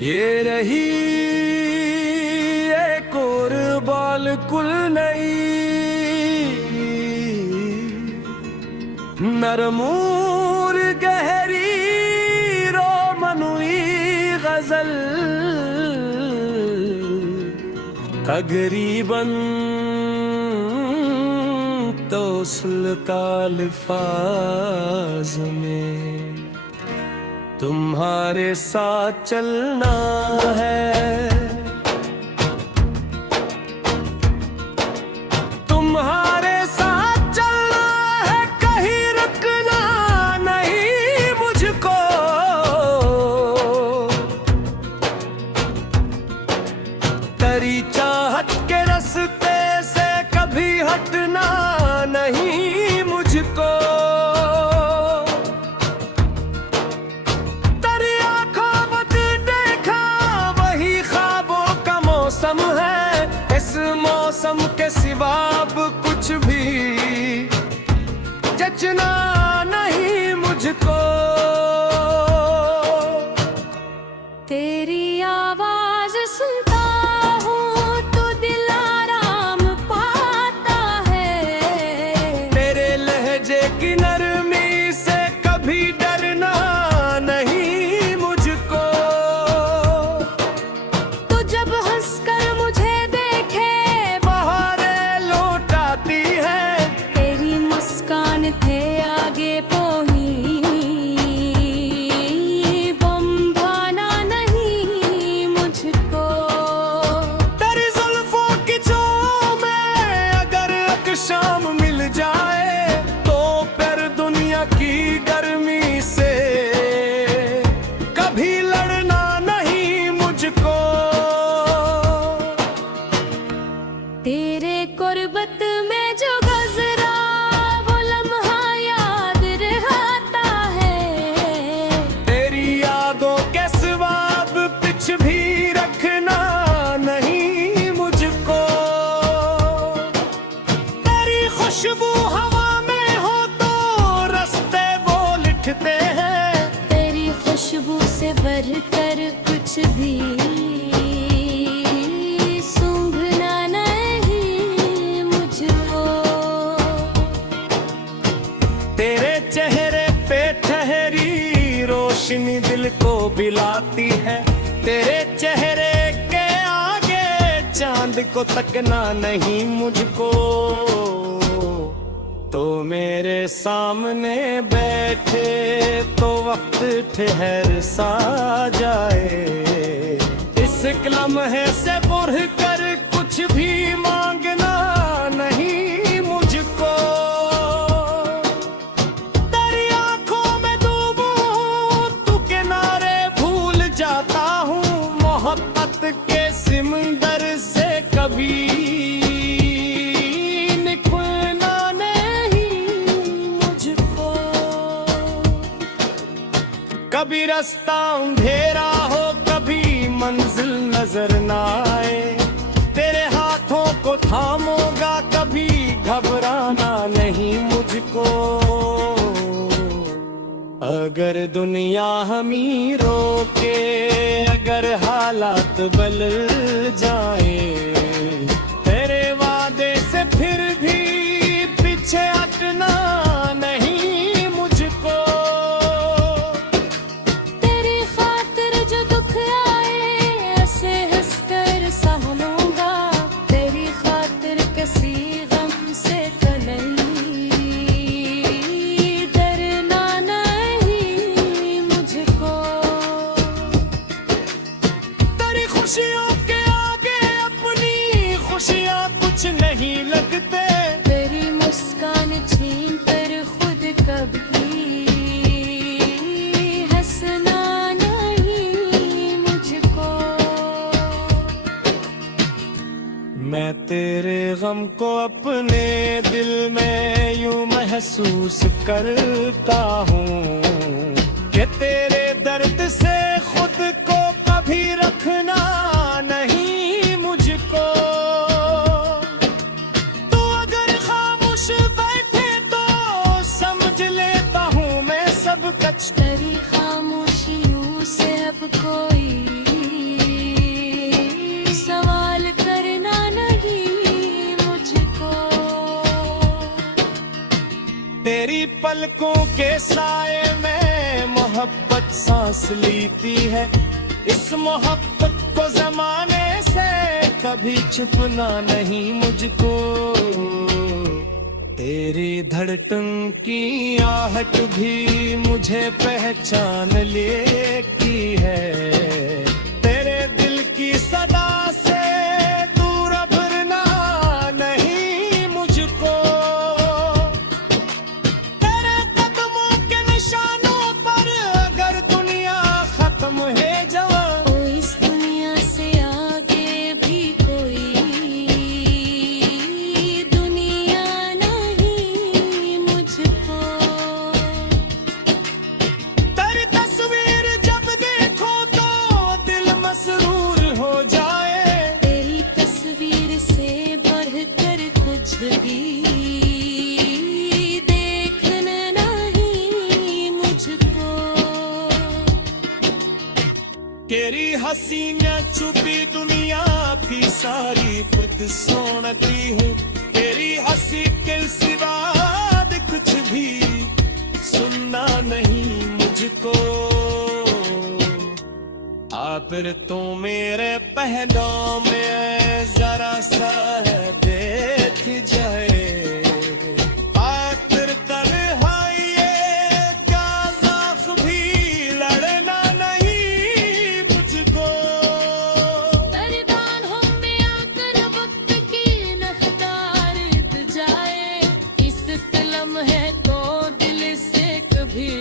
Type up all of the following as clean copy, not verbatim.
ये रही एक और बालकुल नई नरमूर गहरी रोमनुई गजल तकरीबन तौसल का अल्फाज में तुम्हारे साथ चलना है, तुम्हारे साथ चलना है, कहीं रुकना नहीं मुझको। तेरी चाहत के रास्ते से कभी हटना नहीं मुझको। मौसम है, इस मौसम के सिवा अब कुछ भी जचना नहीं मुझको। तेरी आवाज सुनता हूँ तो दिल आराम पाता है। तेरे लहजे की नरमी से कभी डरना नहीं मुझको। तो जब हंसकर मुझे देखे बहारें लौटाती है, तेरी मुस्कान थे आगे पोही बम भाना नहीं मुझको। तेरी जुल्फों की छांव में अगर एक शाम मिल जाए तो फिर दुनिया की गर्मी से कभी लड़ना नहीं मुझको। तेरे कुर्बत में जो गुज़रा वो लम्हा याद रहता है। तेरी यादों के सिवा अब कुछ भी रखना नहीं मुझको। तेरी खुशबू हवा में हो तो रास्ते वो लिखते हैं। तेरी खुशबू से बढ़कर कुछ भी सूंघना नहीं मुझको। तेरे चेहरे पे ठहरी रोशनी दिल को बिलाती है। तेरे चेहरे के आगे चांद को तकना नहीं मुझको। तो मेरे सामने बैठे तो वक्त ठहर सा जाए। इस लम्हे से बढ़ कर कुछ भी मांगना नहीं मुझको। तेरी आंखों में डूबूं तू किनारे भूल जाता हूँ। मोहब्बत के सिमंदर से कभी निकलना नहीं मुझको। कभी रास्ता अंधेरा हो, कभी मंजिल नजर ना आए। तेरे हाथों को थामोगा कभी घबराना नहीं मुझको। अगर दुनिया हमी रोके, अगर हालात बदल जाए, तेरे वादे से फिर भी पीछे हटना नहीं मुझको। तेरी खातिर जो दुख आए ऐसे हंसकर सह लूंगा। तेरी खातिर किसी गम से तो नहीं डरना नहीं मुझको। तेरी खुशियों के आगे अपनी खुशियाँ कुछ नहीं लगते। तेरी मुस्कान छीन कर खुद कभी हंसना नहीं मुझको। मैं तेरे गम को अपने दिल में यूं महसूस करता हूँ कि तेरे दर्द से खुद को कभी रखना नहीं मुझको। तो अगर खामोश बैठे तो समझ लेता हूँ मैं सब कुछ। तेरी खामोशियों से अब कोई तेरी पलकों के साए में मोहब्बत सांस लेती है। इस मोहब्बत को जमाने से कभी छुपना नहीं मुझको। तेरी धड़कन की आहट भी मुझे पहचान लेती है। तेरे दिल की सदा से दूर भरना नहीं मुझको। तेरे कदमों के निशानों पर अगर दुनिया खत्म है जवां, ओ इस दुनिया से आगे भी कोई दुनिया नहीं मुझको। तेरी तस्वीर जब देखो तो दिल मसरूर हो जाए। तेरी तस्वीर से बढ़कर कुछ भी देखना नहीं मुझको। तेरी हंसी न छुपी दुनिया भी सारी खुद सोनती हूँ। तेरी हंसी के सिवा कुछ भी सुनना नहीं मुझको। आखिर तो मेरे पहलुओं में जरा सा देख जाए। आखिर तन्हाई ये क्या ज़ाफ भी लड़ना नहीं मुझको। दरदान हो में आकर वक्त की रफ्तार रुक जाए। इस लम्हे को दिल से कभी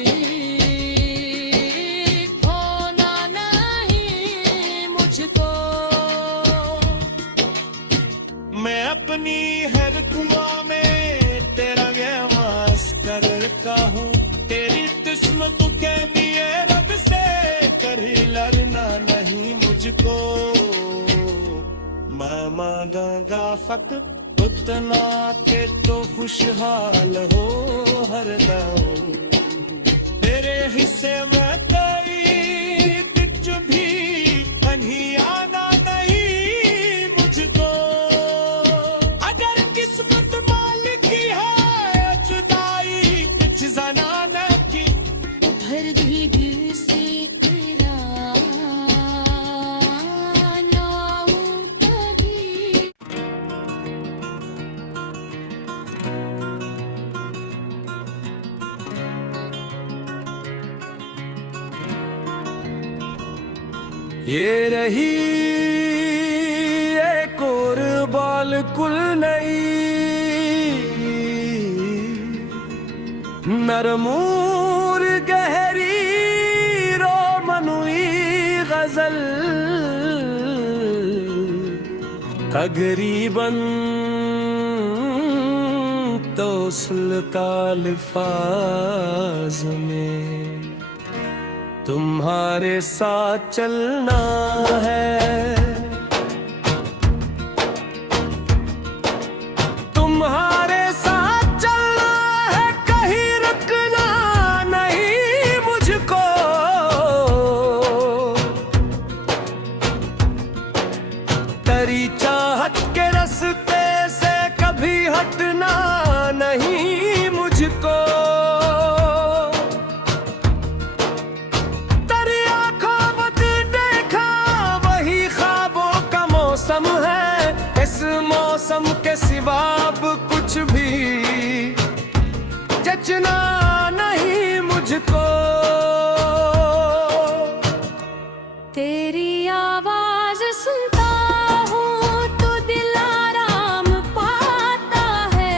खोना नहीं मुझको। मैं अपनी हर दुआ में तेरा गहवास करता हूँ। तेरी किस्मत के लिए रब से कभी लड़ना नहीं मुझको। मैं मांगूंगा फकत उतना के तो खुशहाल हो हर दम। तेरे हिस्से में कोई कुछ भी कहीं आना नहीं मुझको। अगर किस्मत मालिक की है जुदाई कुछ जनाना की, उधर भी दिल से तेरा नाम कभी। ये रही एक और बालकुल नई नरमूर गहरी रोमनुई गजल। तकरीबन तो सुल्तान अल्फाज में तुम्हारे साथ चलना है। तुम्हारे साथ चलना है, कहीं रुकना नहीं मुझको। तेरी चाहत के रास्ते से कभी हटना नहीं मुझको। इस मौसम के सिवा अब कुछ भी जचना नहीं मुझको। तेरी आवाज सुनता हूँ तो दिल आराम पाता है।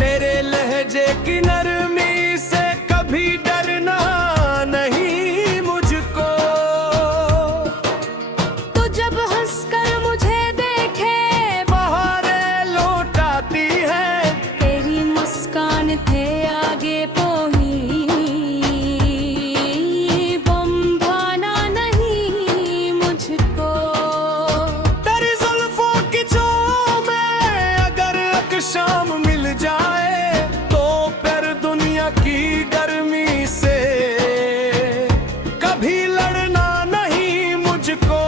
तेरे लहजे की नरमी से कभी डरना नहीं मुझको। तो जब हंसकर मुझे देखे बहारें लौटाती है। तेरी मुस्कान थे आगे पोही बम भाना नहीं मुझको। तेरी जुल्फों की छांव में अगर एक शाम मिल जाए तो फिर दुनिया की गर्मी से कभी लड़ना नहीं मुझको।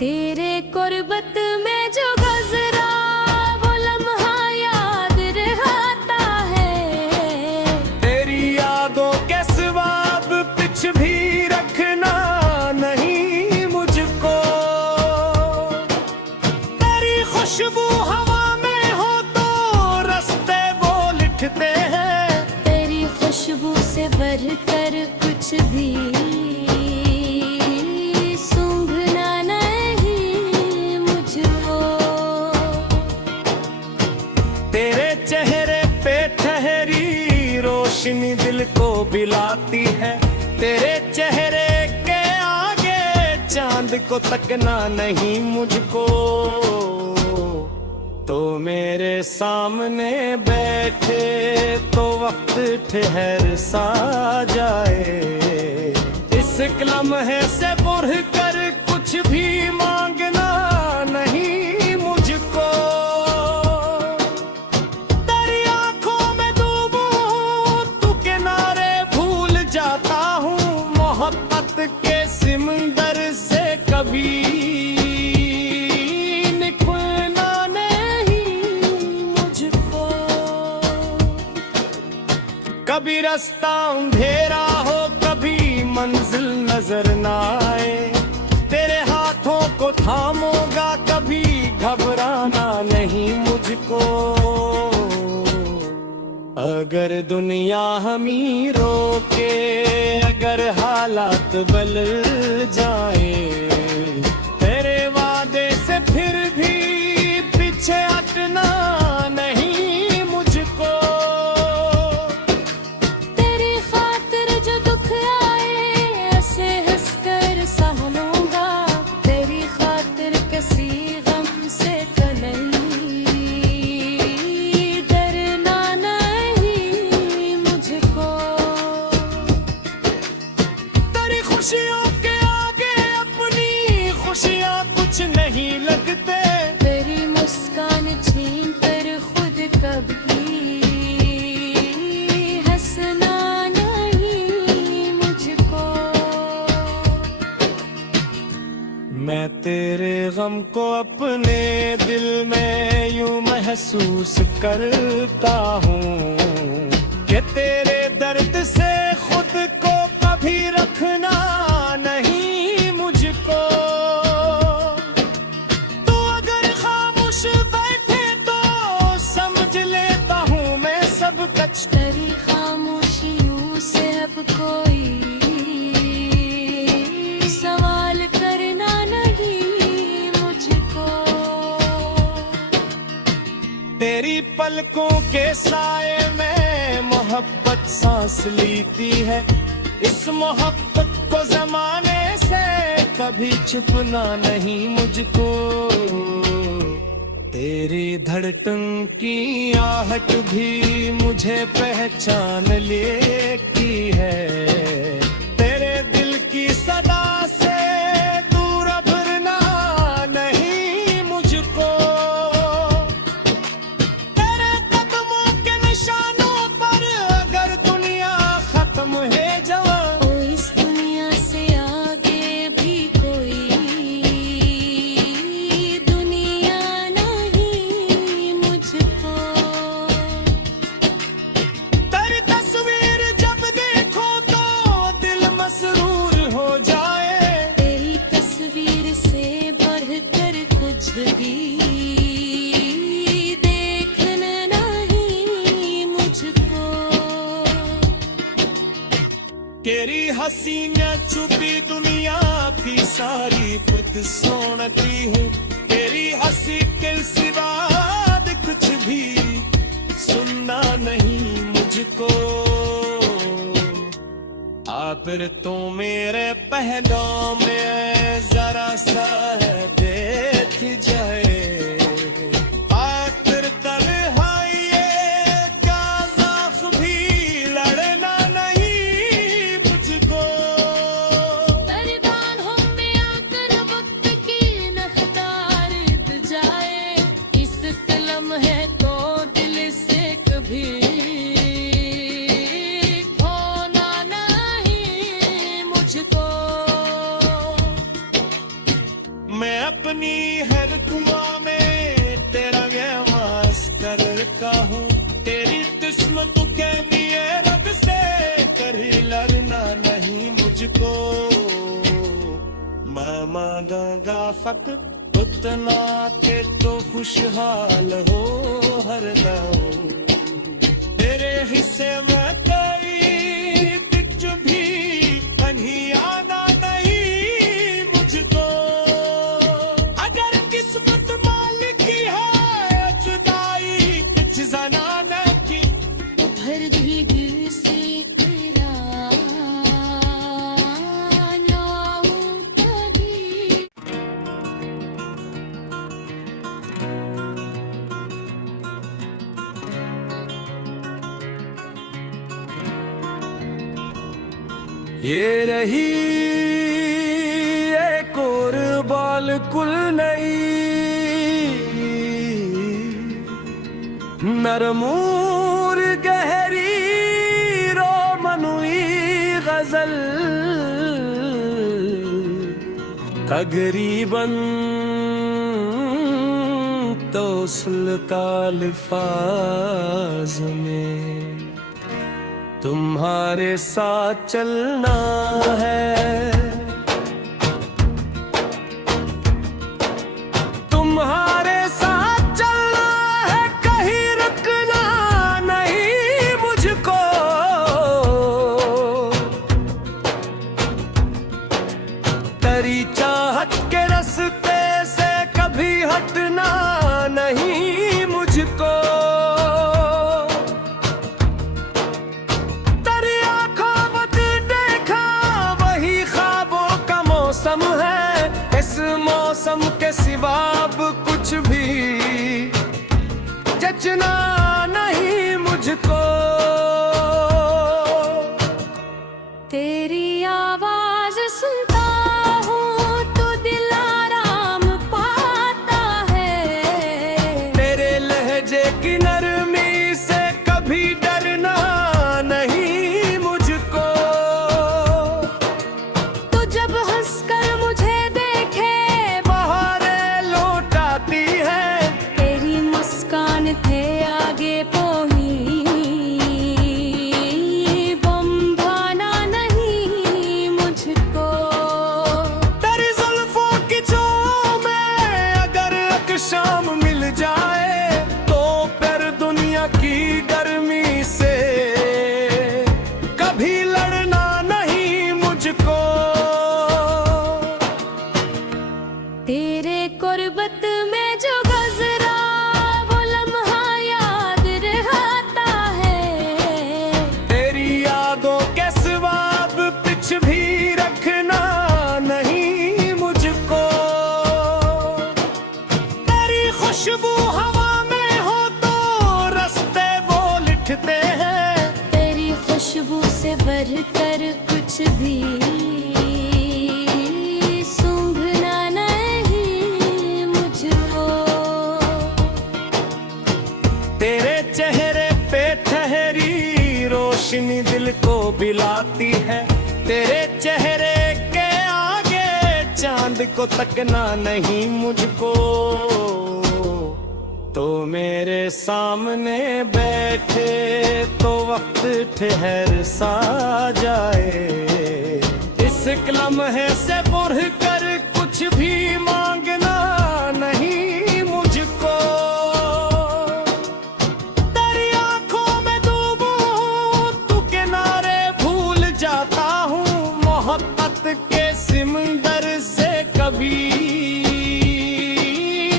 तेरे कुर्बत में जो गुजरा वो लम्हा बिलाती है। तेरे चेहरे के आगे चांद को तकना नहीं मुझको, तो मेरे सामने बैठे तो वक्त ठहर सा जाए। इस लम्हे से बढ़ कर कुछ भी मांगना नहीं मुझको। तेरी आंखों में डूबूं तू किनारे भूल जाता हूँ। मोहब्बत के सिमंदर से कभी निकलना नहीं मुझको। कभी रास्ता अंधेरा हो, कभी मंजिल नजर ना आए। तेरे हाथों को थामूंगा, कभी घबराना नहीं मुझको। अगर दुनिया हमी रोके, अगर हालात बदल जाए, तेरे वादे से फिर भी पीछे हटना नहीं मुझको। तेरी खातिर जो दुख आए ऐसे हंसकर सह लूंगा। तेरी खातिर किसी गम से कहीं डरना नहीं मुझको। तेरी खुशियों के आगे अपनी खुशियाँ कुछ नहीं लगते। तेरी मुस्कान छीन कर खुद कभी हंसना नहीं मुझको। मैं तेरे गम को अपने दिल में यूं महसूस करता हूँ कि तेरे दर्द से खुद को कभी रखना नहीं मुझको। तू अगर खामोश बैठे तो समझ लेता हूँ मैं सब कुछ। तेरी खामोशियों से अब कोई सवाल करना नहीं मुझको। तेरी पलकों के साए में मोहब्बत सांस लेती है। इस मोहब्बत को जमाने से कभी छुपना नहीं मुझको। तेरी धड़कन की आहट भी मुझे पहचान लेती है। तेरे दिल की सदा से दूर भरना नहीं मुझको। तेरे कदमों के निशानों पर अगर दुनिया खत्म है जाए, ओ इस दुनिया से आगे भी कोई दुनिया नहीं मुझको। तेरी तस्वीर जब देखो तो दिल मसरूर हो जाए। तेरी तस्वीर से बढ़कर कुछ भी देखना नहीं मुझको। तेरी हसीना छुपी दुनिया की सारी खुद सोनती हूँ। तेरी हंसी के सिवा कुछ भी सुनना नहीं मुझको। आ फिर तो मेरे पहलों में जरा सा देख जाए। आखिर तन्हाई का ज़ौक़ भी लड़ना नहीं मुझको। बरबाद हो में आकर वक्त की रफ्तार रुक जाए। इस लम्हे को दिल से कभी खोना नहीं मुझको। मैं अपनी हर दुआ में तेरा गहवास करता हूँ। तेरी किस्मत के लिए रब से कभी लड़ना नहीं मुझको। मैं मांगूंगा फकत उतना के तो खुशहाल हो हर दम। तेरे हिस्से में कोई कुछ भी कहीं आना नहीं मुझको। अगर किस्मत मालिक की है जुदाई कुछ जनाना की, उधर भी दिल से इकरार ये रही एक और बिल्कुल नई नरमूर गहरी रोमनुई गजल तकरीबन तो सुल्तान अल्फाज में तुम्हारे साथ चलना है, तुम्हारे साथ चलना है, कहीं रुकना नहीं मुझको। तेरी चाहत के रास्ते से कभी हटना नहीं मुझको। तेरी आंखों में देखा वही ख्वाबों का मौसम है, इस मौसम के सिवा अब कुछ भी जचना नहीं मुझको। तेरी आवाज सुनता हूँ तो दिल आराम पाता है, तेरे लहजे की नरमी से कभी डरना नहीं मुझको। तो जब हंसकर मुझे देखे बहारें लौटाती है, तेरी मुस्कान थे आगे पोही, बम भाना नहीं मुझको। तेरी जुल्फों की छाँव में अगर एक शाम मिल जाए तो फिर दुनिया की गर्मी से कभी लड़ना नहीं मुझको। तेरे कुर्बत में जो गुजरा वो लम्हा याद रहता है, तेरी यादों के सिवा अब कुछ भी रखना नहीं मुझको। तेरी खुशबू हवा में हो तो रास्ते वो लिखते हैं, तेरी खुशबू से बढ़कर कुछ भी सूंघना नहीं मुझको। तेरे चेहरे पे ठहरी रोशनी दिल को बिलाती है, तेरे चेहरे के आगे चांद को तकना नहीं मुझको। तो मेरे सामने बैठे तो वक्त ठहर सा जाए, इस लम्हे से बढ़ कर कुछ भी मांगना नहीं मुझको। तेरी आंखों में डूबूं तू किनारे भूल जाता हूँ, मोहब्बत के सिमंदर से कभी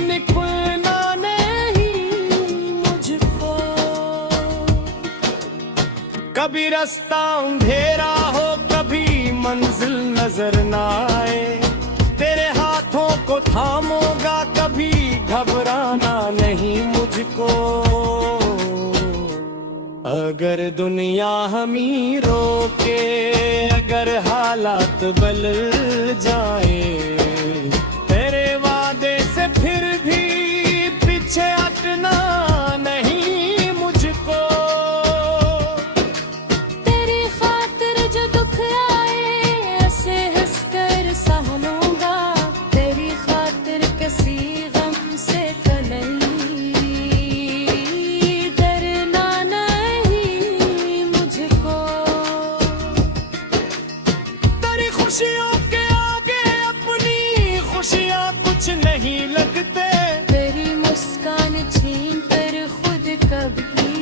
निकलना नहीं मुझको। कभी रास्ता अंधेरा हो कभी मंजिल नजर ना आए, तेरे हाथों को थामूंगा कभी घबराना नहीं मुझको। अगर दुनिया हमी रोके अगर हालात बदल जाए, तेरे वादे से फिर भी पीछे हटना नहीं मुझको। तेरी खातिर जो दुख आए ऐसे हंसकर सह लूंगा, तेरी खातिर किसी गम से कलई डरना नहीं मुझको। तेरी खुशियों के आगे अपनी खुशियाँ कुछ नहीं लगते, तेरी मुस्कान छीन कर खुद कभी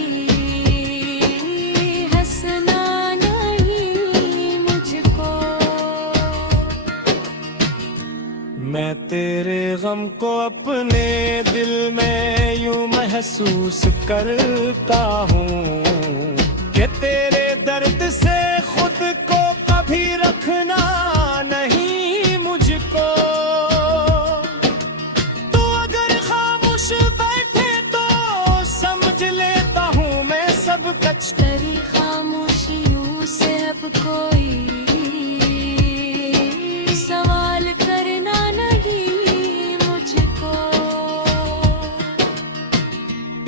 हंसना नहीं मुझको। मैं तेरे गम को अपने दिल में यूं महसूस करता हूँ कि तेरे दर्द से खुद को कभी रखना नहीं मुझको। तो अगर खामोश बैठे तो समझ लेता हूँ मैं सब कुछ। तेरी खामोशियों से अब कोई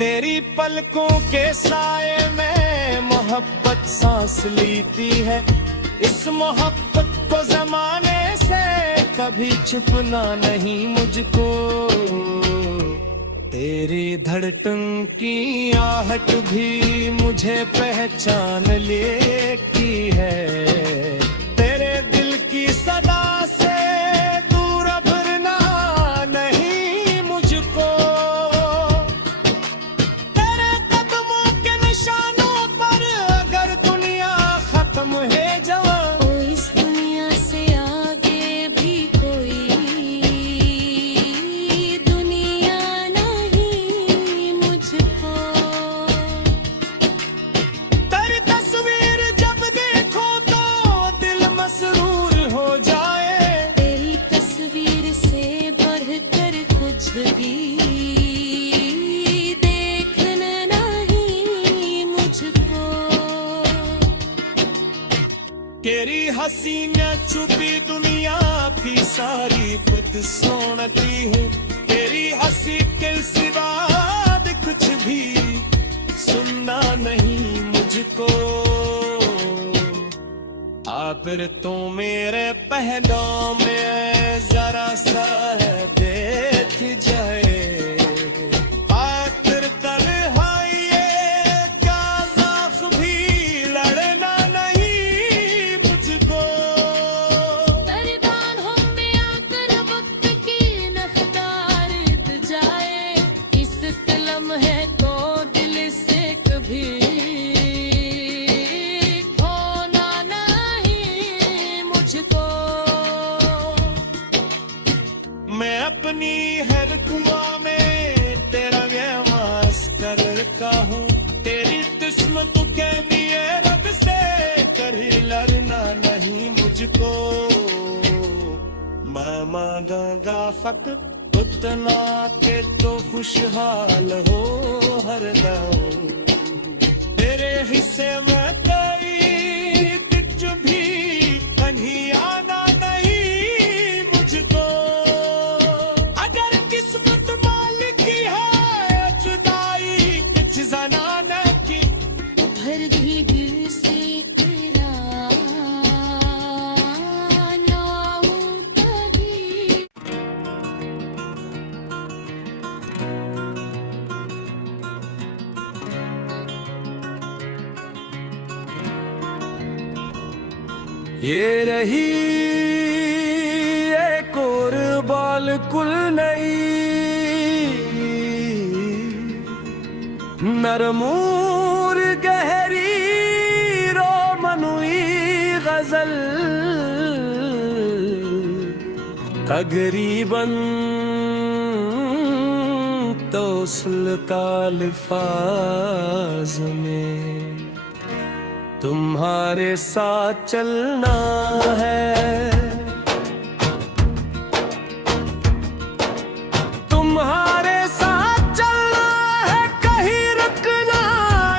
तेरी पलकों के साए में मोहब्बत सांस लेती है। इस मोहब्बत को जमाने से कभी छुपना नहीं मुझको। तेरी धड़कन की आहट भी मुझे पहचान लेती है। तेरे दिल की सदा से दूर अब रहना नहीं मुझको। तेरे कदमों के निशानों पर अगर दुनिया खत्म है जवां, ओ इस दुनिया से आगे भी कोई दुनिया नहीं मुझको। तेरी तस्वीर जब देखो तो दिल मसरूर हो जाए। तेरी तस्वीर से बढ़कर कुछ भी देखना नहीं मुझको। तेरी हंसी न छुपी दुनिया की सारी खुद सोनती हूँ। तेरी हंसी के सिवा कुछ भी सुनना नहीं मुझको। आखिर तो मेरे पहलुओं में जरा सा है देख जाए। आखिर तन्हाई का ज़ौक़ भी लड़ना नहीं मुझको। बर्बाद हो में आकर वक्त की रफ्तार रुक जाए। इस लम्हे को दिल से कभी खोना नहीं मुझको। मैं अपनी हर दुआ में तेरा गहवास करता हूँ। तेरी किस्मत के लिए रब से कभी लड़ना नहीं मुझको। मैं मांगूंगा फकत उतना के तो खुशहाल हो हरदम। तेरे हिस्से में कोई कुछ भी कहीं आना नहीं मुझको। अगर किस्मत मालिक की है जुदाई कुछ जनाने की, उधर भी दिल से तेरा नाम कभी। ये रही एक और बिल्कुल नई नरमूर गहरी रोमनुई गजल। तकरीबन तो का अल्फाज में तुम्हारे साथ चलना है। तुम्हारे साथ चलना है, कहीं रुकना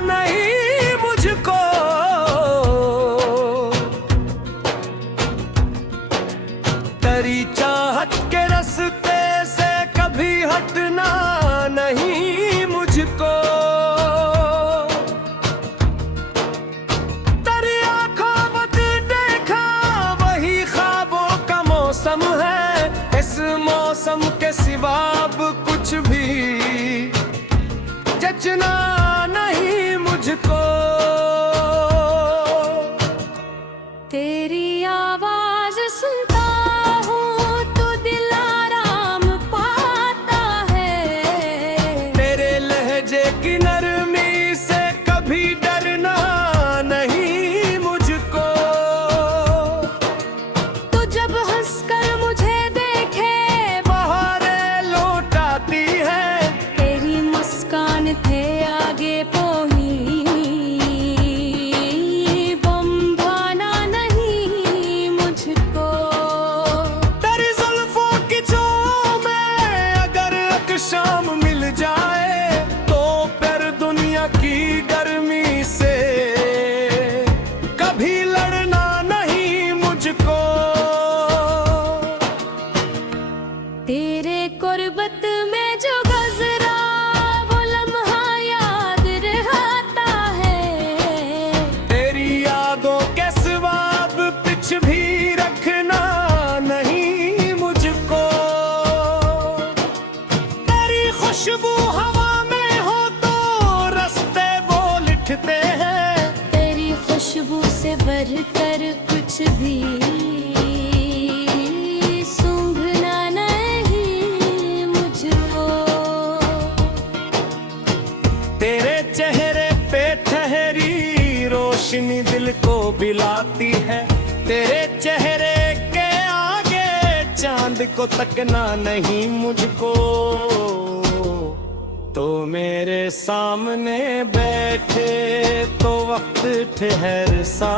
नहीं मुझको। तेरी चाहत के रास्ते से कभी हटना नहीं मुझको। तेरी आंखों में देखा वही ख्वाबों का मौसम है। इस मौसम के सिवा अब कुछ भी जचना नहीं मुझको। तेरी आवाज सुनता हूँ तो दिल आराम पाता है। तेरे लहजे की नरमी से कभी डरना नहीं मुझको। तो जब हंसकर मुझे देखे बहारें लौटाती है। तेरी मुस्कान थे आगे पोही बम भाना नहीं मुझको। तेरी जुल्फों की छाँव में अगर एक शाम मिल जाए तो फिर दुनिया की गर्मी से कभी लड़ना नहीं मुझको। तेरे कुर्बत में जो गजरा वो लम्हा कुछ भी सूंघना नहीं मुझको। तेरे चेहरे पे ठहरी रोशनी दिल को बिलाती है, तेरे चेहरे के आगे चांद को तकना नहीं मुझको। तो मेरे सामने बैठे तो वक्त ठहर सा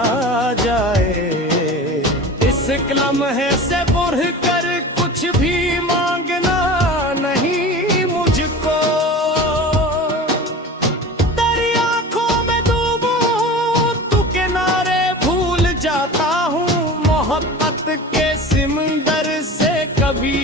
जाए, इस लम्हे से बढ़ कर कुछ भी मांगना नहीं मुझको। तेरी आंखों में डूबूं तू किनारे भूल जाता हूँ, मोहब्बत के सिमंदर से कभी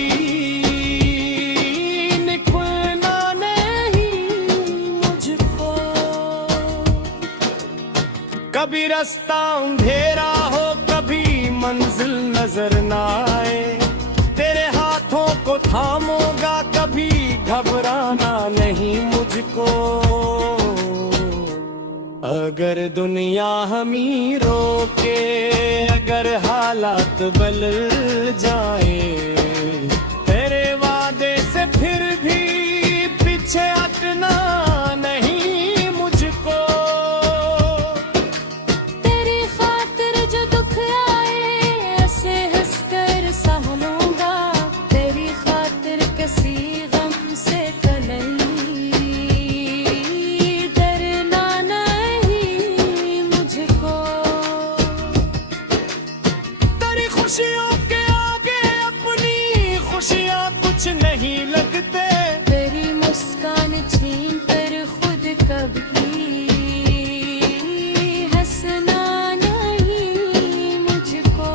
कभी रास्ता अंधेरा हो कभी मंजिल नजर ना आए, तेरे हाथों को थामोगा कभी घबराना नहीं मुझको। अगर दुनिया हमी रोके अगर हालात बदल जाए, तेरे वादे से फिर भी पीछे हटना नहीं मुझको। खुशियों के आगे अपनी खुशियाँ कुछ नहीं लगते, तेरी मुस्कान छीन कर खुद कभी हंसना नहीं मुझको।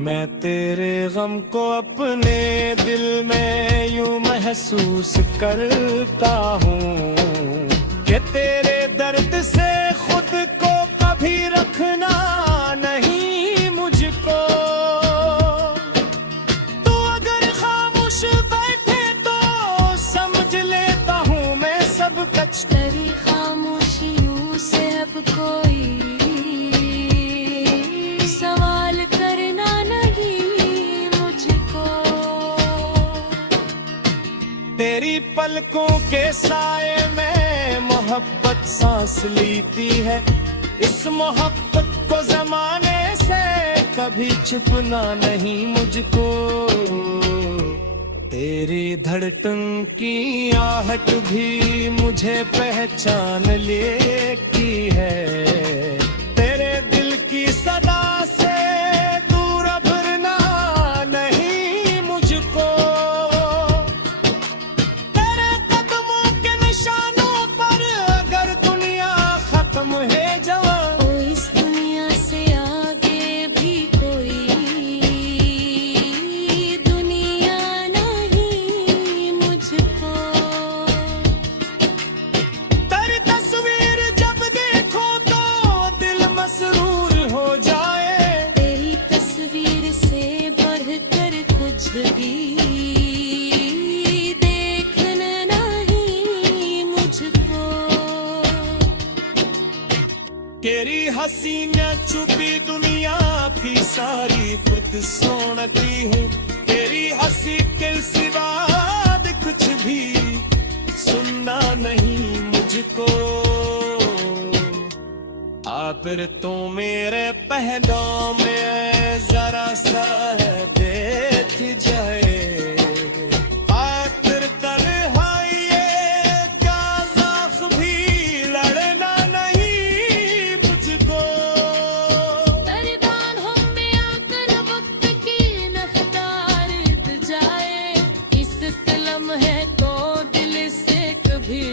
मैं तेरे गम को अपने दिल में यूं महसूस करता हूँ कि तेरे दर्द से खुद को कभी रखना नहीं मुझको। तू अगर खामोश बैठे तो समझ लेता हूँ मैं सब कुछ। तेरी खामोशियों से अब कोई सवाल करना नहीं मुझको। तेरी पलकों के साए में मोहब्बत सांस लेती है, इस मोहब्बत को जमाने से कभी छुपना नहीं मुझको। तेरी धड़कन की आहट भी मुझे पहचान लेती है, तेरे दिल की सदा से दूर भरना नहीं मुझको। तेरे कदमों के निशानों पर अगर दुनिया खत्म है तेरी हंसी न छुपी दुनिया थी सारी खुद सोनती हूँ, तेरी हंसी के सिवा कुछ भी सुनना नहीं मुझको। आ फिर तो मेरे पहलुओं में जरा सा देख जाए, आखिर तन्हाई का ज़ख्म भी लड़ना नहीं मुझको। तेरे बाहों में आकर वक्त की रफ्तार रुक जाए, इस लम्हे को दिल से कभी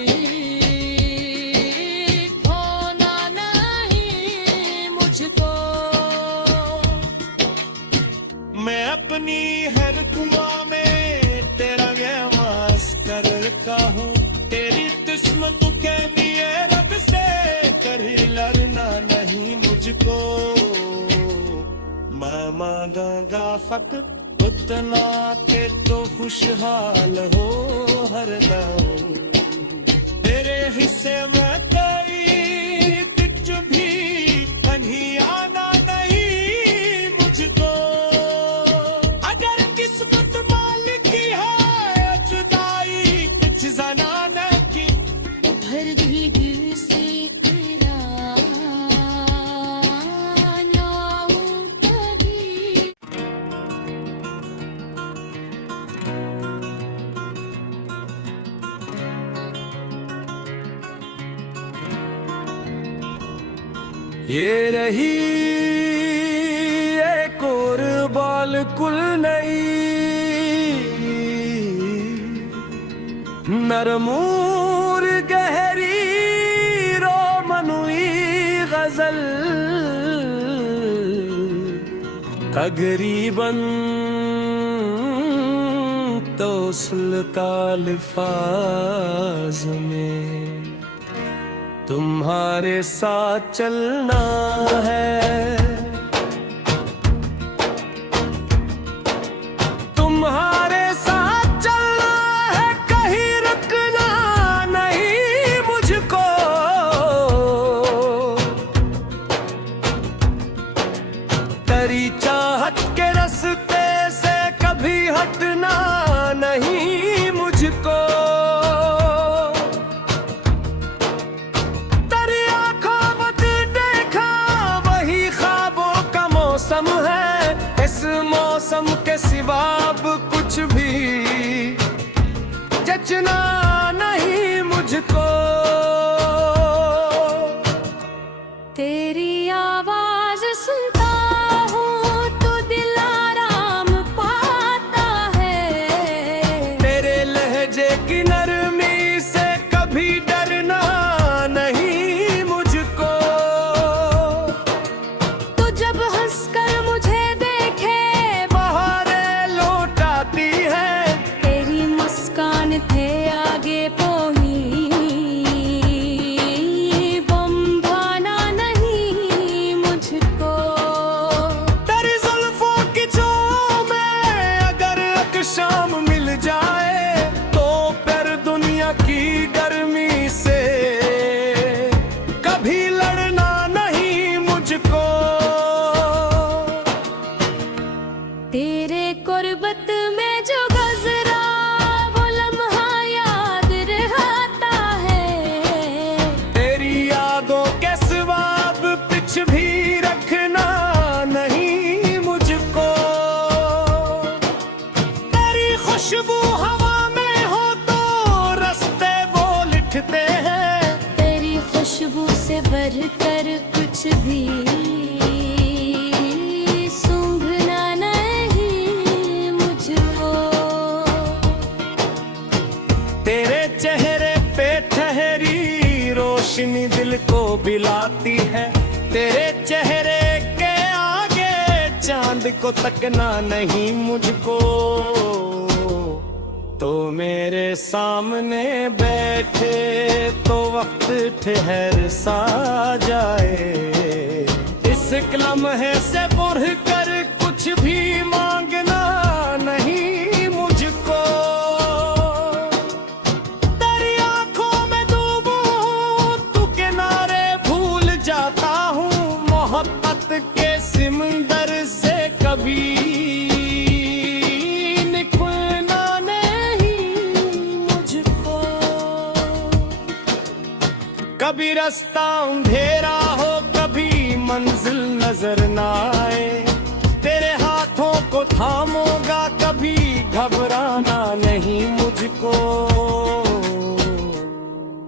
खोना नहीं मुझको। मैं अपनी हर दुआ में तेरा गहवास करता हूँ, तेरी किस्मत के लिए रब से कभी लड़ना नहीं मुझको। मैं मांगूंगा फकत उतना के तो खुशहाल हो हरदम, तेरे हिस्से में कोई कुछ भी कहीं आना नहीं मुझको। अगर किस्मत मालिकी है जुदाई कुछ जनाने की, उधर भी दिल से इकरार लाऊं कभी। ये रही एक और बालकुल नई नरमूर गहरी रोमनुई गजल, तकरीबन तौसल का अल्फाज में तुम्हारे साथ चलना है, तुम्हारे साथ चलना है, कहीं रुकना नहीं मुझको। तेरी चाहत के रास्ते से कभी हटना नहीं मुझको। मौसम है इस मौसम के सिवा अब कुछ भी जचना नहीं मुझको। तेरी आवाज सुनता हूँ तो दिल आराम पाता है, तेरे लहजे की नरमी से कभी डरना नहीं मुझको। तो जब हंसकर मुझे देखे बहारें लौटाती है, तेरी मुस्कान थे आगे पोही, बम्भाना नहीं मुझको। तेरी जुल्फों की छांव में अगर एक शाम मिल जाए तो फिर दुनिया की गर्मी से कभी लड़ना नहीं मुझको। तेरे कुर्बत में जो गुज़रा वो लम्हा याद रहता है, तेरी यादों के सिवा अब कुछ भी रखना नहीं मुझको। तेरी खुशबू हवा में हो तो रास्ते वो लिखते हैं, तेरी खुशबू से बढ़कर कुछ भी सूंघना नहीं मुझको। तेरे चेहरे पे ठहरी रोशनी दिल को बिलाती है, तेरे चेहरे के आगे चांद को तकना नहीं मुझको। तो मेरे सामने बैठे तो वक्त ठहर सा जाए, इस लम्हे से बढ़ कर कुछ भी मांगना नहीं मुझको। तेरी आंखों में डूबूं तू किनारे भूल जाता हूँ, मोहब्बत के सिमंदर से कभी निकलना नहीं मुझको। कभी रास्ता अंधेरा हो कभी मंजिल नजर ना आए, तेरे हाथों को थामूंगा कभी घबराना नहीं मुझको।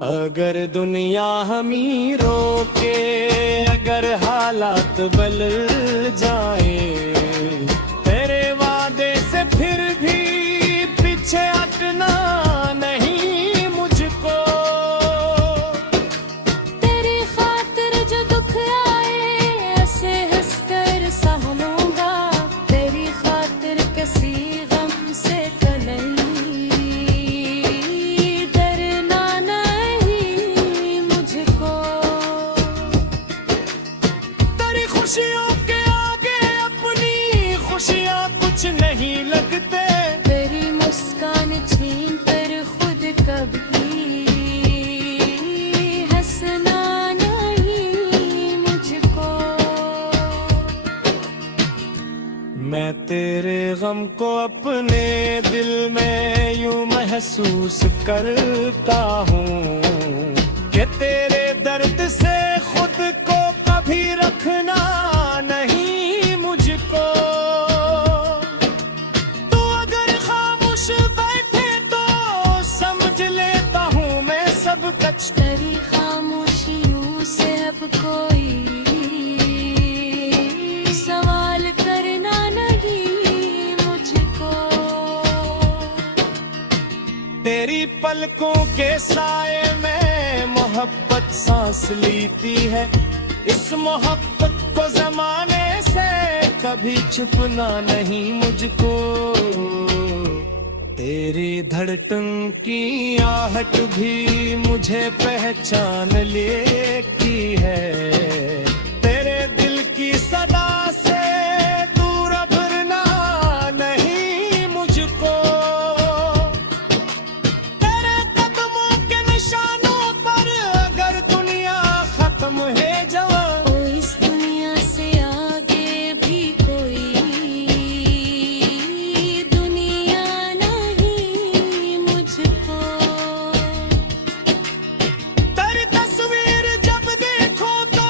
अगर दुनिया हमी रोके अगर हालात बदल जाए, तेरे वादे से फिर भी पीछे हटना नहीं मुझको। तेरी खातिर जो दुख आए ऐसे हंसकर सह लूंगा, तेरी खातिर किसी गम से तो नहीं डरना नहीं मुझको। तेरी खुशियों के आगे अपनी खुशियाँ कुछ नहीं लगते, तेरी मुस्कान छीन कर खुद कभी हंसना नहीं मुझको। हमको अपने दिल में यूं महसूस करता हूँ कि तेरे दर्द से खुद को कभी रखना नहीं मुझको। तू अगर खामोश बैठे तो समझ लेता हूँ मैं सब कुछ। तेरी खामोशियों से अब कोई सवाल करना नहीं मुझको। तेरी पलकों के साए में मोहब्बत सांस लेती है। इस मोहब्बत को जमाने से कभी छुपना नहीं मुझको। तेरी धड़कन की आहट भी मुझे पहचान लेती है। तेरे दिल की सदा से दूर भरना नहीं मुझको। तेरे कदमों के निशानों पर अगर दुनिया खत्म है जवां, ओ इस दुनिया से आगे भी कोई दुनिया नहीं मुझको। तेरी तस्वीर जब देखो तो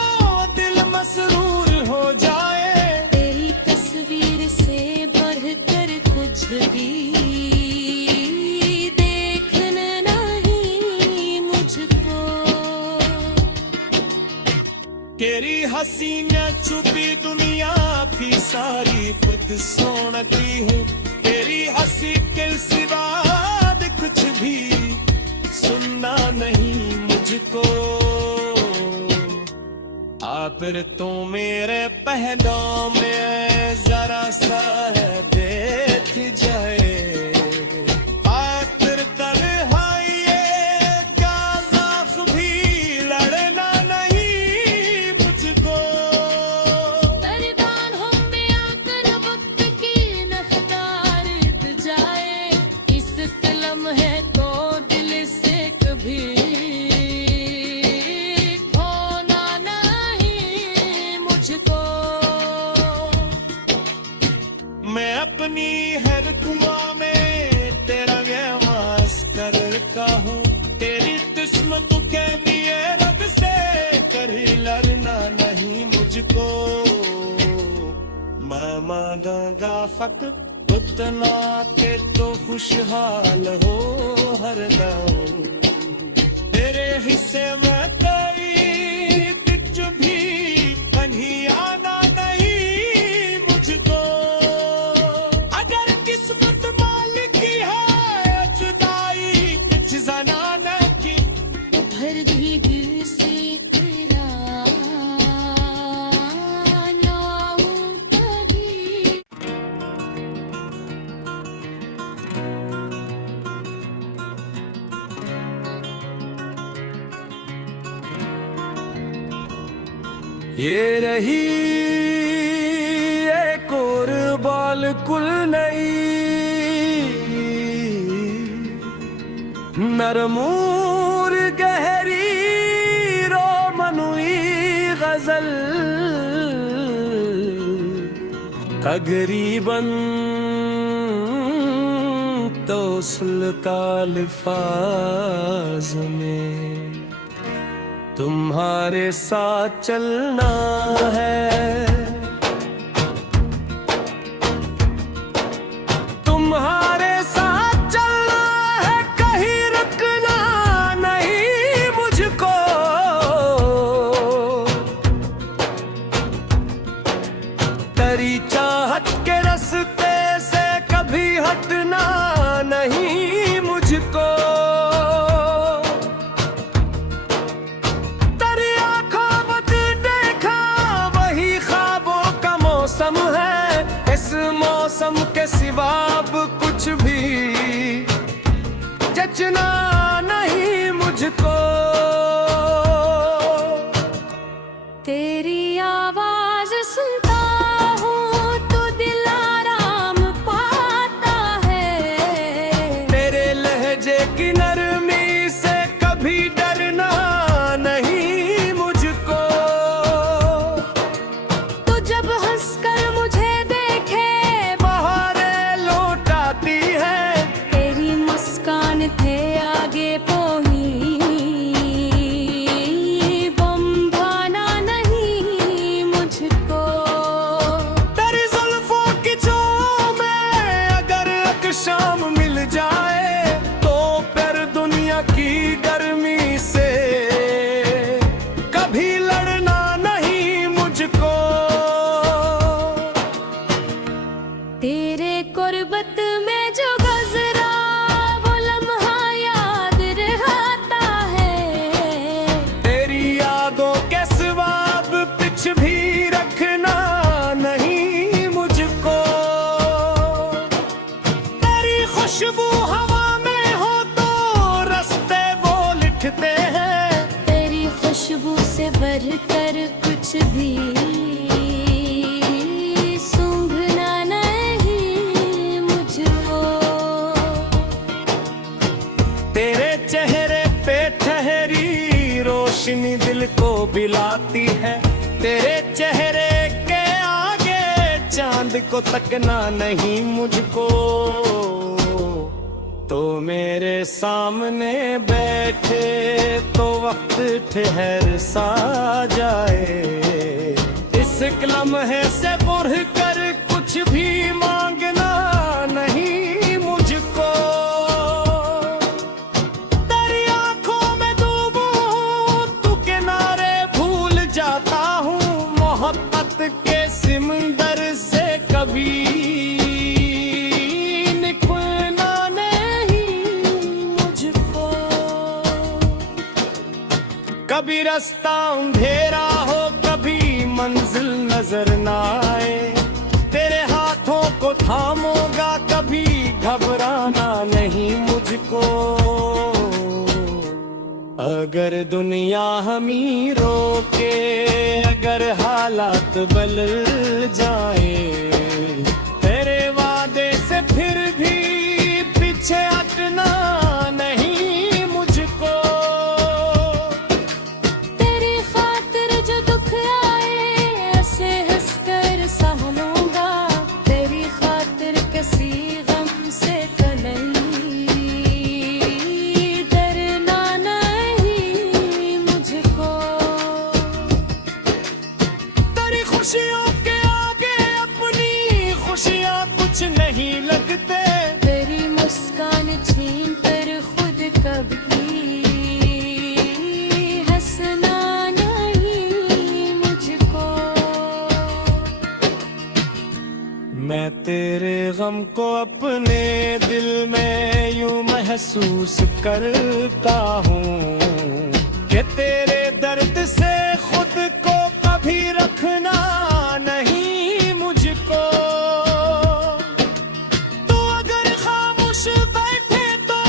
दिल मसरूर हो जाए। तेरी तस्वीर से बढ़कर कुछ भी देखना नहीं मुझको। तेरी हसीना छुपी दुनिया भी सारी खुद सोनती हूँ। तेरी हंसी के सिवा कुछ भी सुनना नहीं मुझको। आखिर तो मेरे पहलुओं में जरा सा है देख जाए। आखिर तन्हाई का ज़ौक़ भी लड़ना नहीं मुझको। दरदान हम में आकर वक्त की रफ्तार रुक जाए। इस लम्हे को दिल से कभी खोना नहीं मुझको। मैं अपनी हर दुआ में तेरा गवास करता हूँ। तेरी किस्मत के लिए रब से कभी लड़ना नहीं मुझको। मैं मांगूंगा फकत उतना के तो खुशहाल हो हर दम। तेरे हिस्से में कोई कुछ भी कहीं आना नहीं मुझको। अगर किस्मत मालिक की है जुदाई कुछ जनाना की, तो भर दी दिल से तेरा नाम कभी। ये रही एक और बालकुल नई नरमूर गहरी रोमनुई गजल। तकरीबन तो सुल्का अल्फाज में तुम्हारे साथ चलना है। तुम्हारे साथ चलना है, कहीं रुकना नहीं मुझको। तेरी चाहत के रास्ते से कभी हटना नहीं मुझको। मौसम के सिवा अब कुछ भी जचना नहीं मुझको। तेरी आवाज सुनता हूँ तो दिल आराम पाता है। खुशबू हवा में हो तो रास्ते वो लिखते हैं। तेरी खुशबू से बढ़कर कुछ भी सूंघना नहीं मुझको। तेरे चेहरे पे ठहरी रोशनी दिल को बिलाती है। तेरे चेहरे के आगे चांद को तकना नहीं मुझको। तो मेरे सामने बैठे तो वक्त ठहर सा जाए। इस लम्हे से बढ़ कर कुछ भी मांगना नहीं मुझको। तेरी आंखों में डूबूं तू किनारे भूल जाता हूँ। मोहब्बत के सिमंदर से कभी निकलना नहीं मुझको। कभी रास्ता अंधेरा हो कभी मंजिल नजर ना आए। तेरे हाथों को थामूंगा कभी घबराना नहीं मुझको। अगर दुनिया हमी रोके अगर हालात बदल जाए। तेरे वादे से फिर भी पीछे हटना नहीं मुझको। तेरी खातिर जो दुख आए ऐसे हंसकर सह लूंगा। तेरी खातिर किसी गम से कहीं डरना नहीं मुझको। तेरी खुशियों के आगे अपनी खुशियाँ कुछ नहीं लगते। तेरी मुस्कान छीन कर खुद कभी हंसना नहीं मुझको। मैं तेरे गम को अपने दिल में यूं महसूस करता हूँ कि तेरे दर्द से खुद को कभी रखना नहीं मुझको। तू अगर खामोश बैठे तो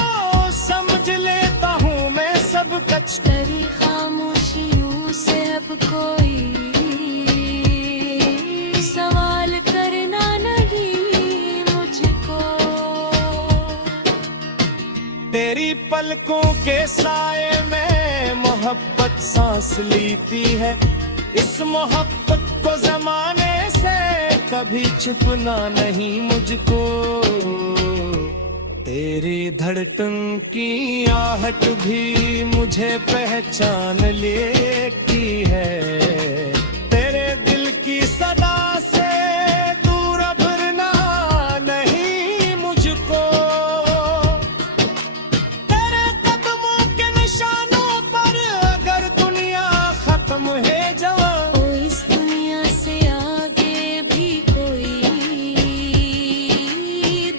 समझ लेता हूँ मैं सब कुछ। तेरी खामोशियों से अब कोई सवाल करना नहीं मुझको। तेरी पलकों के साए में मोहब्बत सांस लेती है। इस मोहब्बत को जमाने से कभी छुपना नहीं मुझको। तेरी धड़कन की आहट भी मुझे पहचान लेती है। तेरे दिल की सदा से दूर भरना नहीं मुझको। तेरे कदमों के निशानों पर अगर दुनिया खत्म है जाए। ओ इस दुनिया से आगे भी कोई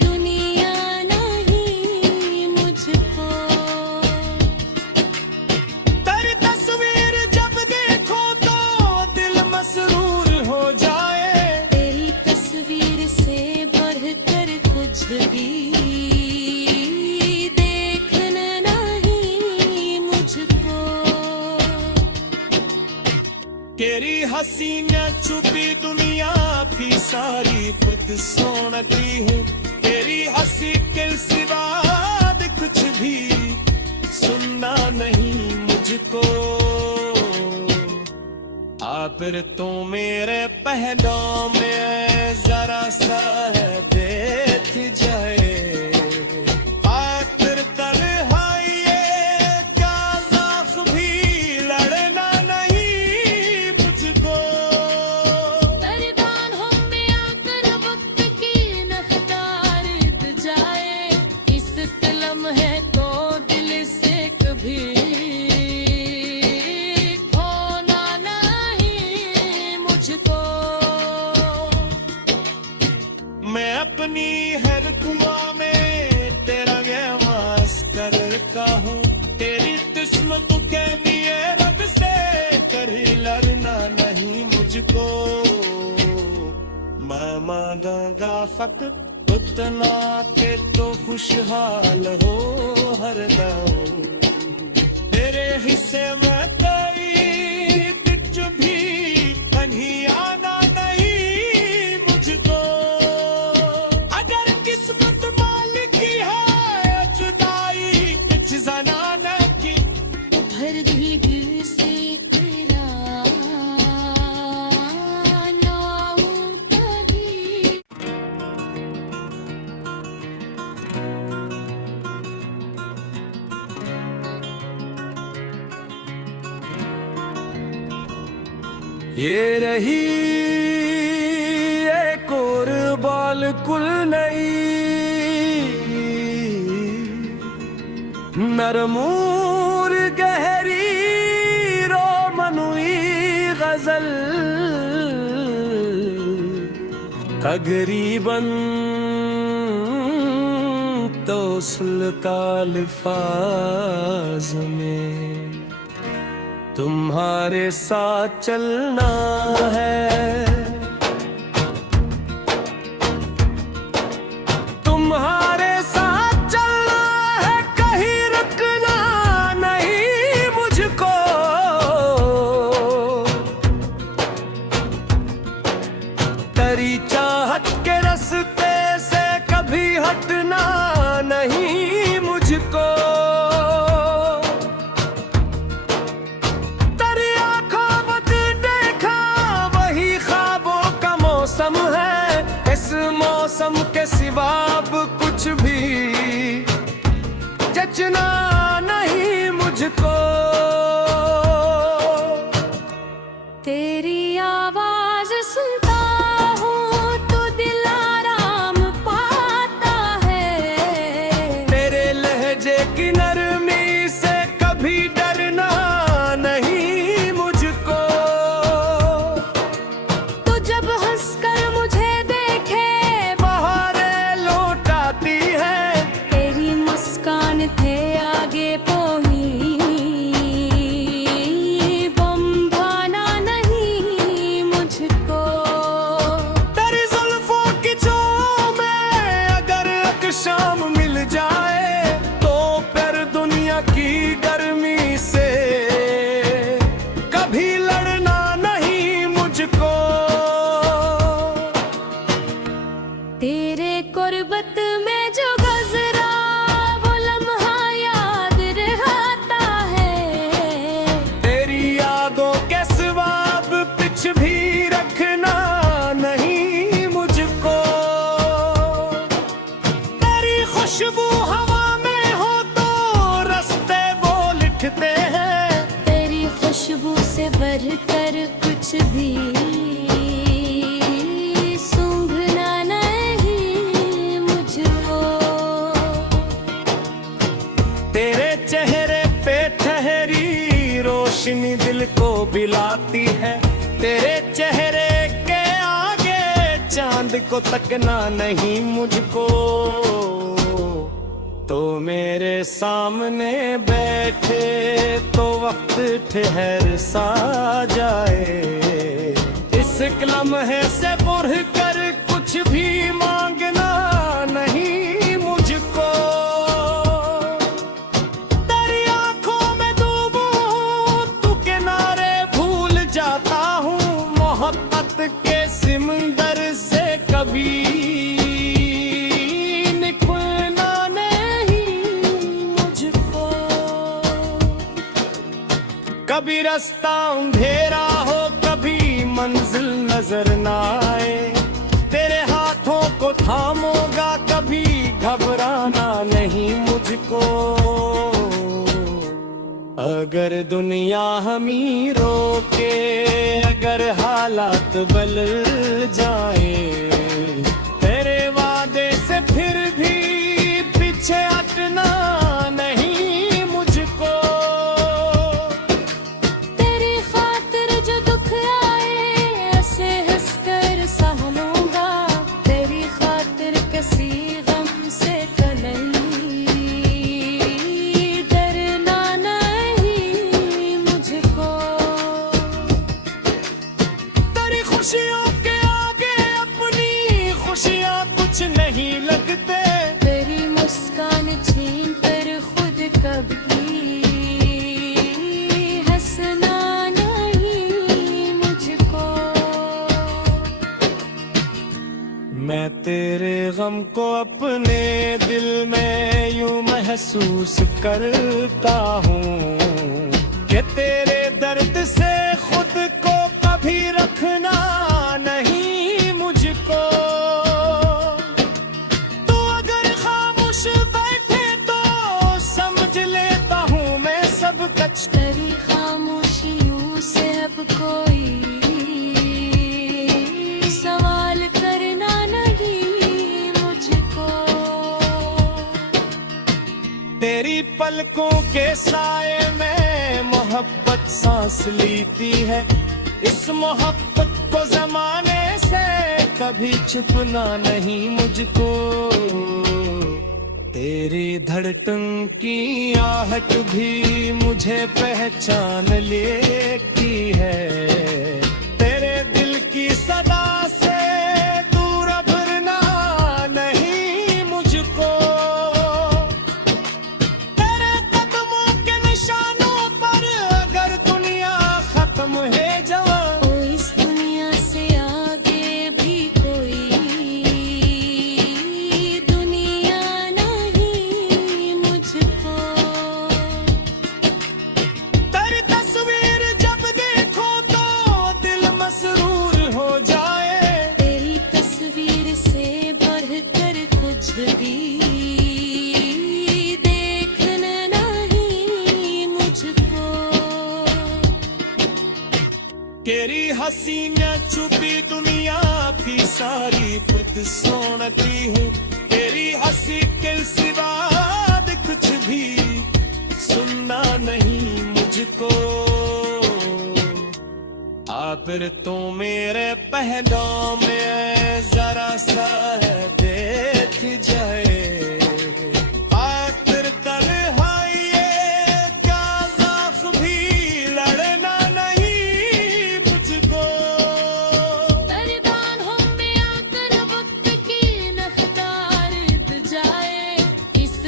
दुनिया नहीं मुझको। तेरी तस्वीर जब देखो तो दिल मसरूर हो जाए। तेरी तस्वीर से बढ़कर कुछ भी देखना नहीं मुझको। तेरी हसीना छुपी दुनिया की सारी खुद सोनती है। तेरी हंसी के सिवा कुछ भी सुनना नहीं मुझको। फिर तो मेरे पहलों में जरा सा है देख जाए। आखिर तन्हाई का ज़ौक़ भी लड़ना नहीं मुझको। परवान हो में आकर वक्त की रफ्तार रुक जाए। इस लम्हे को दिल से कभी खोना नहीं मुझको। मैं अपनी हर दुआ में तेरा गैवास्कर का हूँ। तेरी किस्मत के लिए रब से कभी लड़ना नहीं मुझको। मैं मांगूंगा फकत खुद इतना के तो खुशहाल हो हरदम। तेरे हिस्से में कोई कुछ भी कहीं आना नहीं मुझको। अगर किस्मत मालिकी है जुदाई कुछ जनाना की, भर दी दिल से तेरा नाम कभी। ये रही एक और बिल्कुल नई नरमूर गहरी रोमनुई गजल। तकरीबन तो सुल्तान अल्फाज में तुम्हारे साथ चलना है, तुम्हारे साथ चलना है, कहीं रुकना नहीं मुझको। तेरी चाहत के रास्ते से कभी हटना नहीं मुझको। मौसम है इस मौसम के सिवा अब कुछ भी जचना नहीं मुझको। तेरी आवाज सुनता हूँ तो दिल आराम पाता है। तेरे लहजे की नरमी से कभी डरना नहीं मुझको। तो जब हंसकर मुझे देखे बहारें लौटाती है, तेरी मुस्कान थे आगे पोही बम भाना नहीं मुझको। तेरी जुल्फों की छांव में अगर एक शाम मिल जाए तो फिर दुनिया की गर्मी से कभी लड़ना नहीं मुझको। तेरे कुर्बत में जो गुजरा वो लम्हा याद रहता है। तेरी यादों के सिवा अब कुछ भी रखना नहीं मुझको। तेरी खुशबू हवा में हो तो रास्ते वो लिखते हैं। तेरी खुशबू से बढ़कर कुछ भी सूंघना नहीं मुझको। तेरे चेहरे पे ठहरी रोशनी दिल को बिलाती है। तेरे चेहरे के आगे चांद को तकना नहीं मुझको। तो मेरे सामने बैठे तो वक्त ठहर सा जाए। इस लम्हे से बढ़ कर कुछ भी मांगना नहीं मुझको। तेरी आंखों में डूबूं तू किनारे भूल जाता हूँ। मोहब्बत के सिमंदर से कभी निकलना नहीं मुझको। कभी रास्ता अंधेरा हो कभी मंजिल नजर ना आए। तेरे हाथों को थामोगा कभी घबराना नहीं मुझको। अगर दुनिया हमी रोके अगर हालात बदल जाए, तेरे वादे से फिर भी पीछे हटना नहीं मुझको। तेरी खातिर जो दुख आए ऐसे हंसकर सह लूंगा। तेरी खातिर किसी गम से नहीं डरना नहीं मुझको। तेरी खुशियों के आगे अपनी को अपने दिल में यूं महसूस करता हूँ कि तेरे दर्द से खुद को कभी रखना नहीं मुझको। तू अगर खामोश बैठे तो समझ लेता हूँ मैं सब कुछ। तेरी खामोशियों से अब कोई सवाल करना नहीं मुझको। तेरी पलकों के साए में मोहब्बत सांस लेती है। इस मोहब्बत को जमाने से कभी छुपना नहीं मुझको। तेरी धड़कन की आहट भी मुझे पहचान लेती है। तेरे दिल की सदा से दूर भरना नहीं मुझको। तेरे कदमों के निशानों पर अगर दुनिया खत्म है जवां, ओ इस दुनिया से आगे भी कोई दुनिया नहीं मुझको। तेरी तस्वीर जब देखो तो दिल मसरूर हो जाए। तेरी तस्वीर से बढ़कर कुछ भी देखना नहीं मुझको। तेरी हसीना छुपी दुनिया की सारी खुद सोनती हूँ। तेरी हंसी के सिवा कुछ भी सुनना नहीं मुझको। आखिर तो मेरे पहलुओं में जरा सा देख जाए। आखिर तन्हाई क्या ज़ाफ भी लड़ना नहीं मुझको। दरदान हो में आकर वक्त की रफ्तार रुक जाए। इस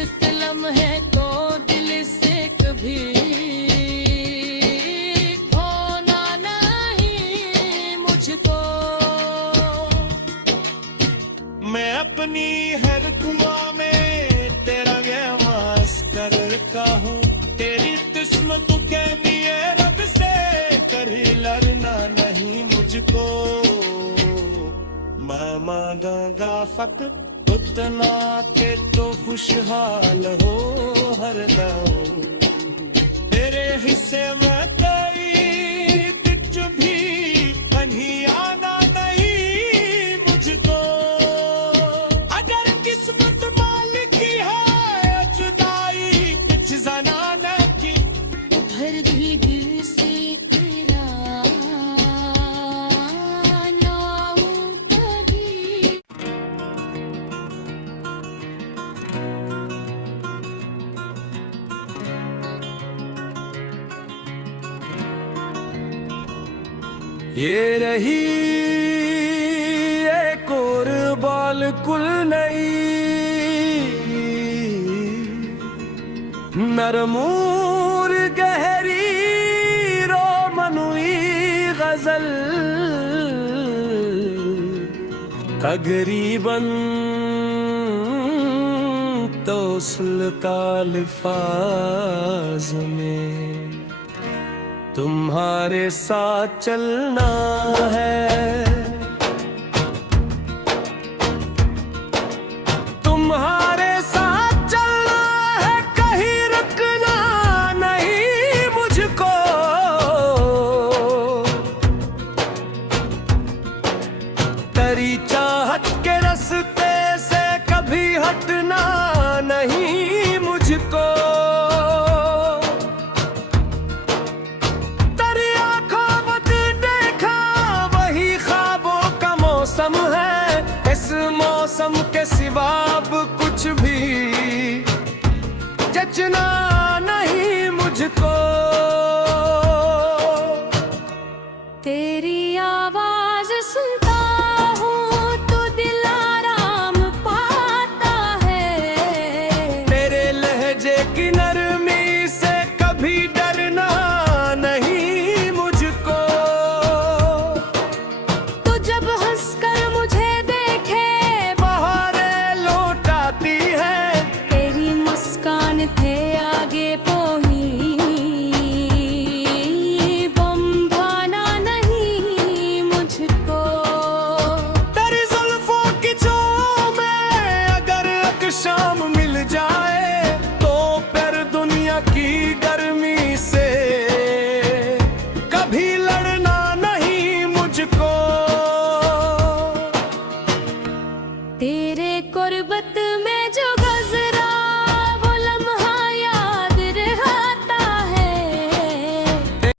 लम्हे को दिल से कभी खोना नहीं मुझको। मैं अपनी हर दुआ में तेरा गहवास करता हूँ। तेरी किस्मत के लिए रब से कभी लड़ना नहीं मुझको। मैं मांगूंगा फकत उतना के तो खुशहाल हो हरदम। तेरे हिस्से में कोई कुछ भी कहीं आना नहीं मुझको। अगर किस्मत मालिक की है जुदाई कुछ जनाना की, उधर भी दिल से तेरा नाम कभी। ये रही एक और बालकुल नई नरमूर गहरी रोमनुई गजल। तकरीबन तो सुल्का अल्फाज में तुम्हारे साथ चलना है।